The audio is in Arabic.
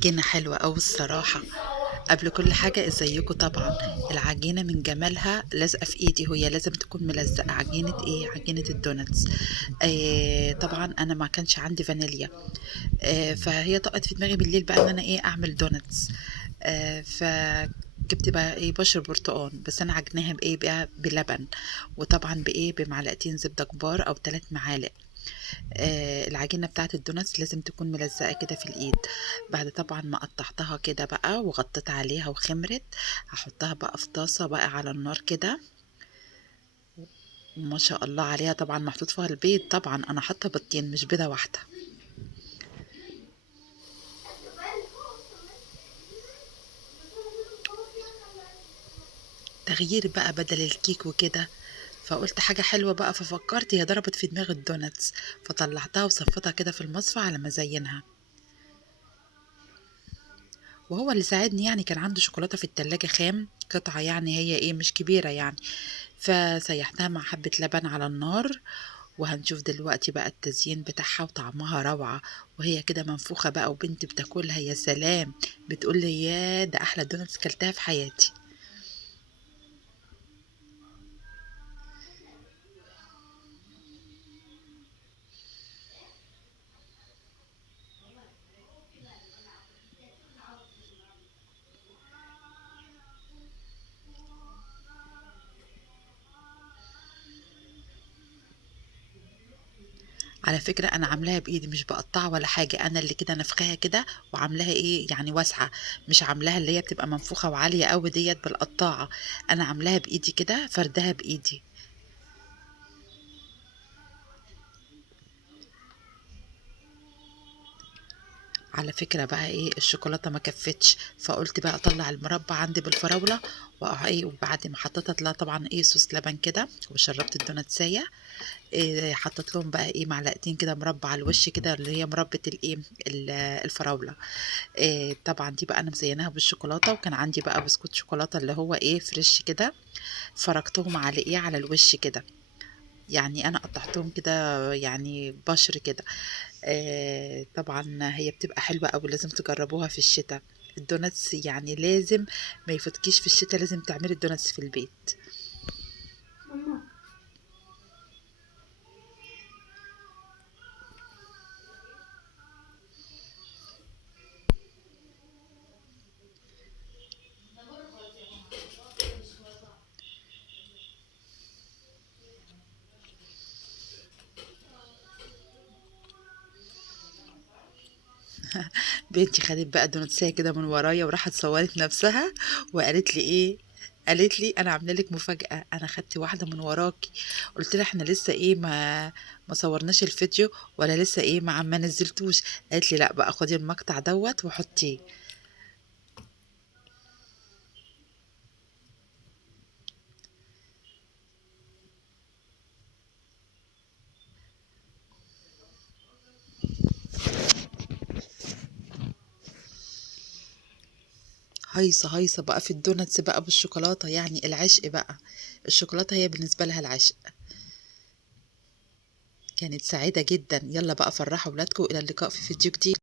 عجينة حلوة أوي الصراحة. قبل كل حاجة ازيكم طبعا. العجينة من جمالها لازقة في ايدي، وهي لازم تكون ملزقة. عجينة ايه؟ عجينة الدوناتس. طبعا انا ما كانش عندي فانيليا. فهي طقت في دماغي بالليل بقى ان انا ايه اعمل دوناتس. فجبت بقى ايه بشر برتقان، بس انا عجناها بايه بقى؟ بلبن. وطبعا بايه؟ بمعلقتين زبدة كبار او 3 معالق. العجينة بتاعة الدوناتس لازم تكون ملزقة كده في الإيد. بعد طبعا ما قطعتها كده بقى وغطيت عليها وخمرت، هحطها بقى في طاسة بقى على النار كده. ما شاء الله عليها، طبعا محطوط فيها البيض. طبعا أنا حاطة بيضتين مش بيضة واحدة. تغيير بقى بدل الكيك وكده. فقلت حاجة حلوة بقى، ففكرت هي ضربت في دماغ الدوناتس. فطلعتها وصفتها كده في المصفى على ما زينها. وهو اللي ساعدني، يعني كان عنده شوكولاتة في التلاجة خام قطعة، يعني هي ايه مش كبيرة يعني. فسيحتها مع حبة لبن على النار. وهنشوف دلوقتي بقى التزيين بتاعها وطعمها روعة. وهي كده منفوخة بقى وبنتي بتاكلها يا سلام. بتقول لي يا ده أحلى دونتس كلتها في حياتي. على فكرة أنا عاملاها بإيدي، مش بقطعها ولا حاجة. أنا اللي كده نفخاها كده وعاملاها إيه يعني واسعة. مش عاملاها اللي هي بتبقى منفوخة وعالية أوي ديت بالقطاعة. أنا عاملاها بإيدي كده، فردها بإيدي. على فكرة بقى ايه الشوكولاتة ما كفتش، فقلت بقى اطلع المربى عندي بالفراولة. وايه وبعد ما حطيت لها طبعا ايه صوص لبن كده وشربت الدوناتسية. إيه حطيت لهم بقى ايه معلقتين كده مربى على الوش كده، اللي هي مربى الايه الفراولة. إيه طبعا دي بقى انا مزيناها بالشوكولاتة. وكان عندي بقى بسكوت شوكولاتة اللي هو ايه فريش كده. فركتهم على ايه على الوش كده. يعني انا قطعتهم كده يعني بشر كده. طبعا هي بتبقى حلوة أوي، لازم تجربوها في الشتاء. الدوناتس يعني لازم ما يفوتكيش في الشتاء، لازم تعملي الدوناتس في البيت. بنتي خدت بقى دوناتسية كده من ورايا وراحت صورت نفسها. وقالت لي ايه؟ قالت لي انا عامله لك مفاجاه، انا خدت واحده من وراكي. قلت لها احنا لسه ايه ما صورناش الفيديو، ولا لسه ايه ما نزلتوش. قالت لي لا بقى خدي المقطع دوت وحطيه. هيصة هيصة بقى في الدوناتس بقى بالشوكولاتة، يعني العشق بقى. الشوكولاتة هي بالنسبة لها العشق. كانت سعيدة جدا. يلا بقى فرحوا ولادكم، إلى اللقاء في فيديو جديد.